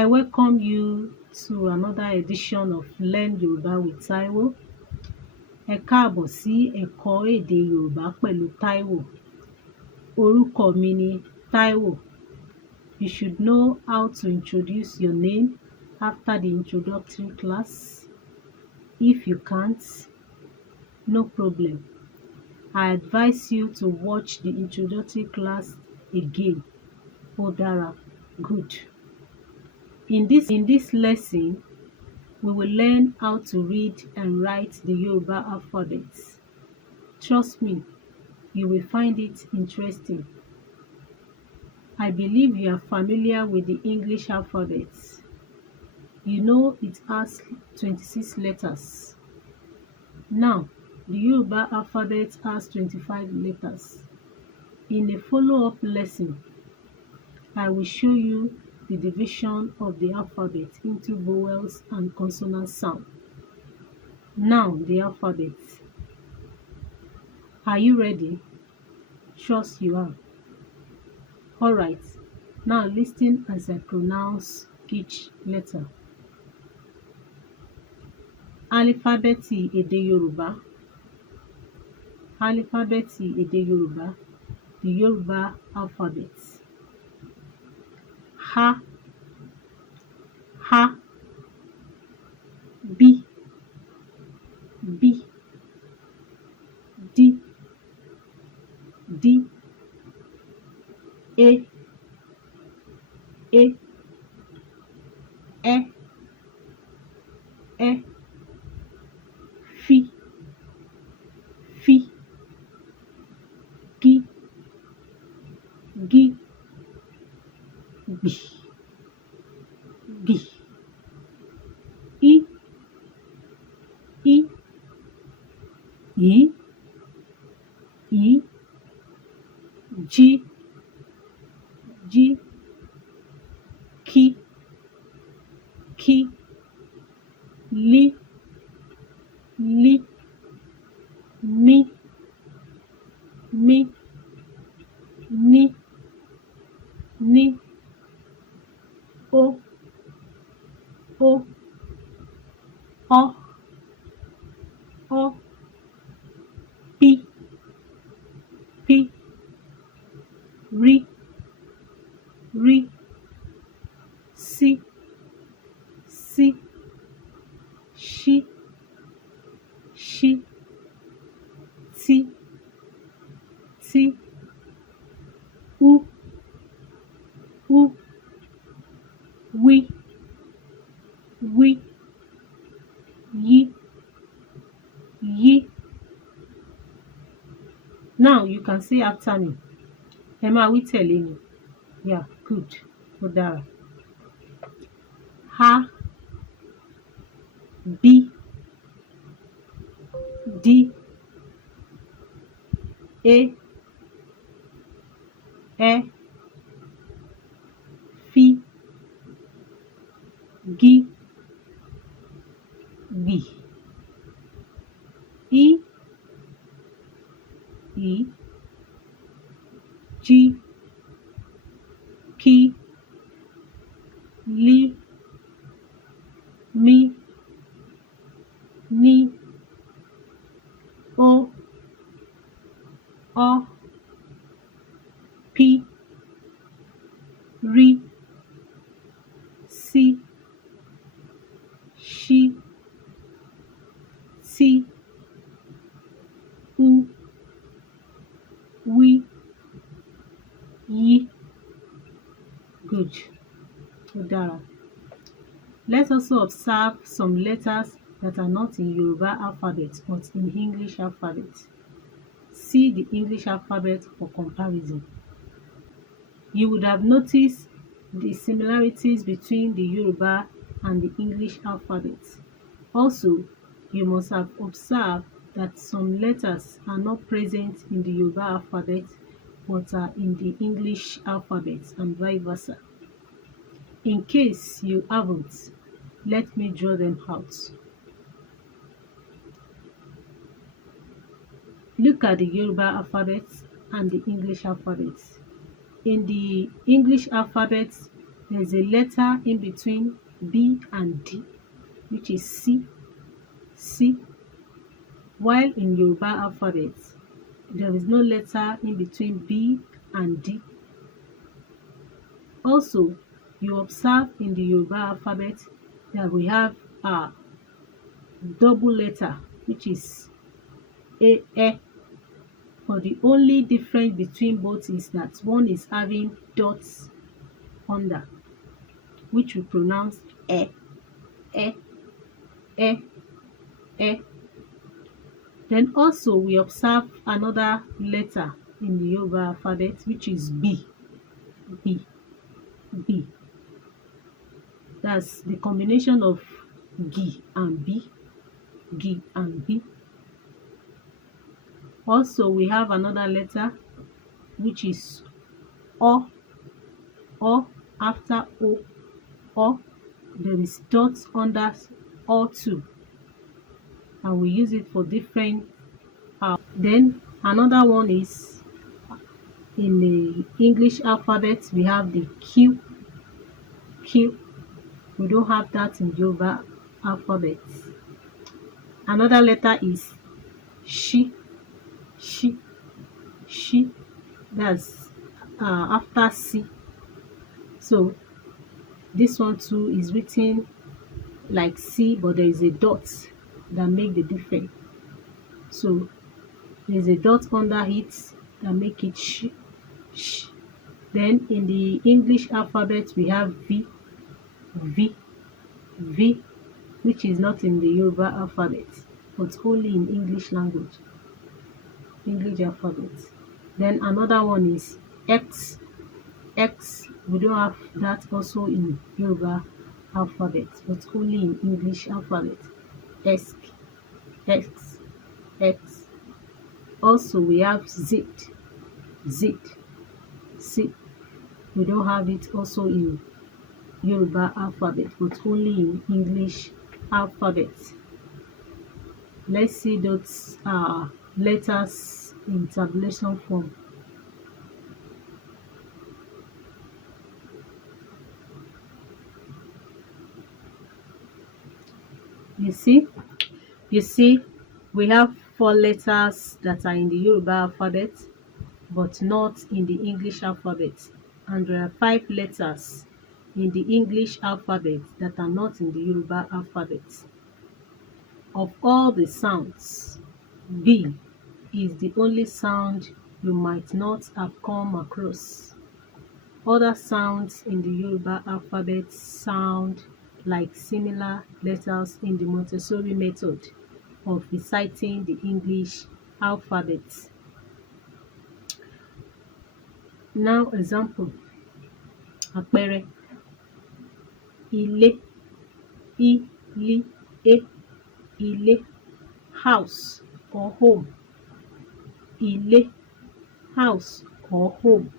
I welcome you to another edition of Learn Yoruba with Taiwo. Ẹ káàbọ̀ sí ẹ̀kọ́ èdè Yorùbá pẹ̀lú Taiwo. Orúkọ mi ni Taiwo. You should know how to introduce your name after the introductory class. If you can't, no problem. I advise you to watch the introductory class again. Ó dára, good. In this lesson, we will learn how to read and write the Yoruba alphabet. Trust me, you will find it interesting. I believe you are familiar with the English alphabet. You know it has 26 letters. Now, the Yoruba alphabet has 25 letters. In a follow-up lesson, I will show you the division of the alphabet into vowels and consonant sound. Now, the alphabet. Are you ready? Trust you are. Alright, now listen as I pronounce each letter. Alifábẹ́ẹ̀tì èdè Yorùbá. Alifábẹ́ẹ̀tì èdè Yorùbá. The Yoruba alphabet. Ha, ha, B, B, D, D, E, E, E, E, Fi, Fi, Gi, Gi, B, B, I, I, I, I, G, G, Ki, Ki, Li, Li, Mi, Mi, Ni, Ni, O, O, O, Pi, Pi, Ri, Ri, Si, Si, Shi, Shi, Ti, Ti, U, U, Wi, Wi, Yi, Yi. Now you can say after me. Ẹ máa wí tẹ̀lé mi. Yeah, good. Ó dára. Ha, B, D, E, E, Fi, Gi, Gbi, I, I, Ji, Ki, Li, Mi, Ni, O, Pi, Ri, Si, Shi, Ti, U, Wi, Yi. Good. Ó dára. Let's also observe some letters that are not in Yoruba alphabet but in English alphabet. See the English alphabet for comparison. You would have noticed the similarities between the Yoruba and the English alphabet. Also, you must have observed that some letters are not present in the Yoruba alphabet but are in the English alphabet and vice versa. In case you haven't, let me draw them out. Look at the Yoruba alphabet and the English alphabet. In the English alphabet, There's a letter in between B and D, which is C. While in Yoruba alphabet, there is no letter in between B and D. Also, you observe in the Yoruba alphabet that we have a double letter, which is A. But the only difference between both is that one is having dots under, which we pronounce E. Then also we observe another letter in the Yoruba alphabet, which is B. That's the combination of G and B. Also, we have another letter, which is O. After O, there is dots under O too, and we use it for different. Then another one is in the English alphabet, we have the Q. We don't have that in Yoruba alphabet. Another letter is She. That's after C. So this one too is written like C, but there is a dot that make the difference. So there is a dot under it that make it sh. Then in the English alphabet we have V, which is not in the Yoruba alphabet, but only in English language, English alphabet. Then another one is X. We don't have that also in Yoruba alphabet, but only in English alphabet. X. Also we have Z. We don't have it also in Yoruba alphabet, but only in English alphabet. Let's see those letters in tabulation form. You see, we have 4 letters that are in the Yoruba alphabet, but not in the English alphabet, and there are 5 letters in the English alphabet that are not in the Yoruba alphabet. Of all the sounds, B is the only sound you might not have come across. Other sounds in the Yoruba alphabet sound like similar letters in the Montessori method of reciting the English alphabet. Now example, àpẹẹrẹ: ilé, ilé, house or home, ilé, house or home.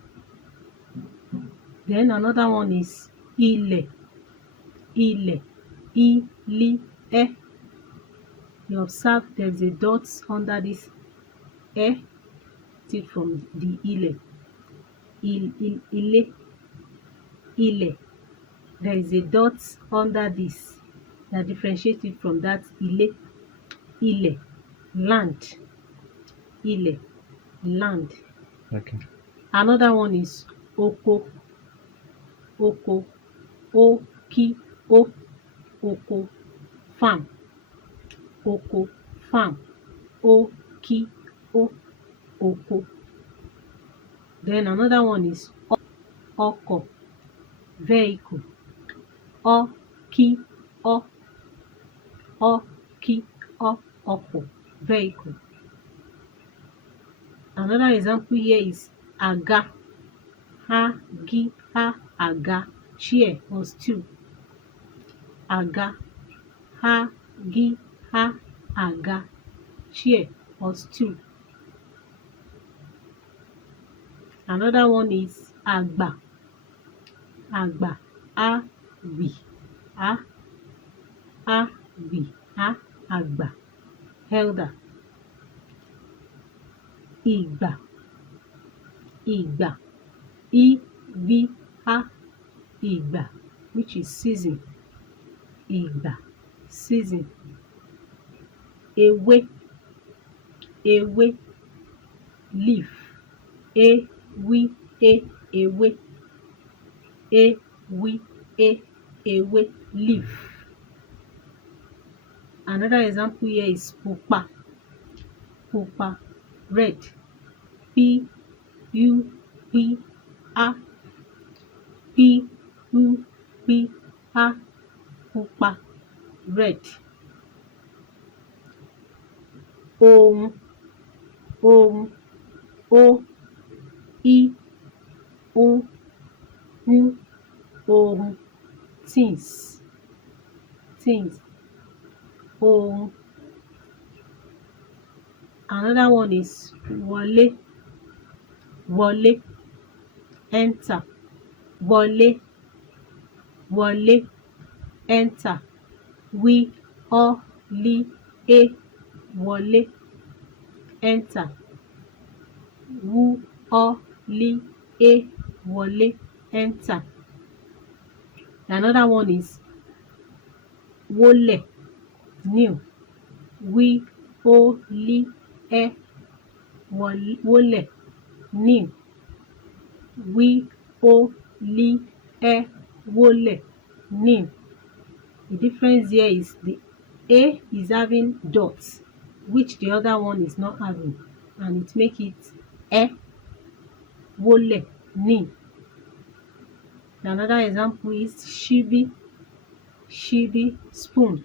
Then another one is ilẹ̀, ilé. You observe there's a dot under this take from the ilẹ̀, ilẹ̀. There is a dot under this that differentiates it from that ilẹ̀, land, ilẹ̀, land. Okay. Another one is oko, oko, farm, oko, farm, oko. Then another one is ọkọ̀, vehicle, ọkọ̀, vehicle. Another example here is àga, àga, chair or stool, àga, àga, chair or stool. Another one is àgbà, àgbì, àgbà, elder. Ìgbà, ìgbà, which is season. Ìgbà, season. Ewé, ewé, leaf. Ewí, ewé. Ewí, ewé, leaf. Another example here is pupa. Pupa, red. P-U-P-A. P-U-P-A. Pupa, red. Ohun, ohun. O-I-O-U. Ohun, things, things. Ohun. Another one is wọlé, wọlé, enter. Wọlé, wọlé, enter. Wí-ọ-lí-é, wọlé, enter. Wú-ọ-lí-é, wọlé, enter. Another one is wólẹ̀, kneel. Wí-ó-lí-ẹ́, wólẹ̀, kneel. Wí-ó-lí-ẹ́, wólẹ̀, kneel. The difference here is the A is having dots, which the other one is not having, and it make it ẹ́, wólẹ̀, kneel. Another example is ṣíbí, ṣíbí, spoon.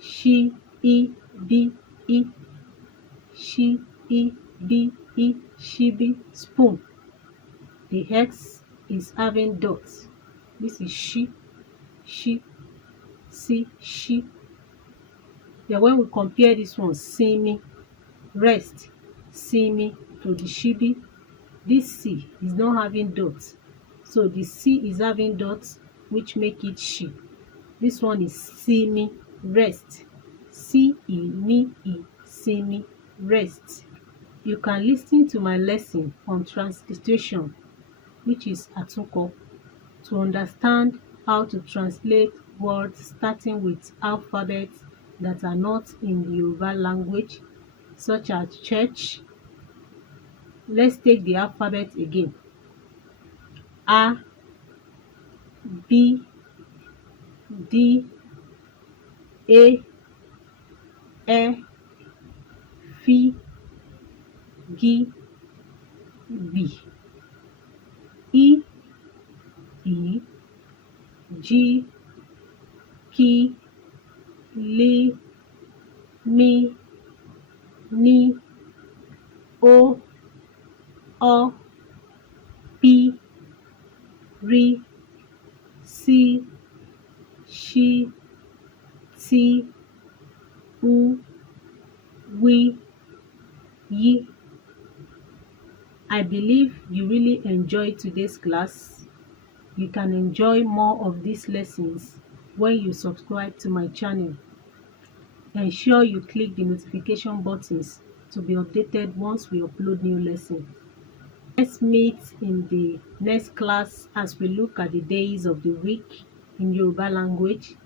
Ṣí-í-bí-í, ṣí-í-bí-í, ṣíbí, spoon. The X is having dots. This is ṣí, ṣí, sí, ṣí. Then when we compare this one, sinmi, rest, sinmi, to the ṣíbí, this C is not having dots. So the C is having dots, which make it ṣí. This one is sinmi, rest. C-I-mi-I, sinmi, rest. You can listen to my lesson on transliteration, which is àtúnkọ, to understand how to translate words starting with alphabets that are not in the Yoruba language, such as church. Let's take the alphabet again. A, B, D, E, F, G, B, I, J, K, L, M, N, O, P, R, C, Sh, T, U, W, Y. I believe you really enjoyed today's class. You can enjoy more of these lessons when you subscribe to my channel. Ensure you click the notification buttons to be updated once we upload new lessons. Let's meet in the next class as we look at the days of the week in Yoruba language,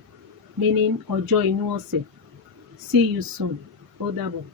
meaning ọjọ́ inú ọ̀sẹ̀. See you soon. Ó dàbọ̀.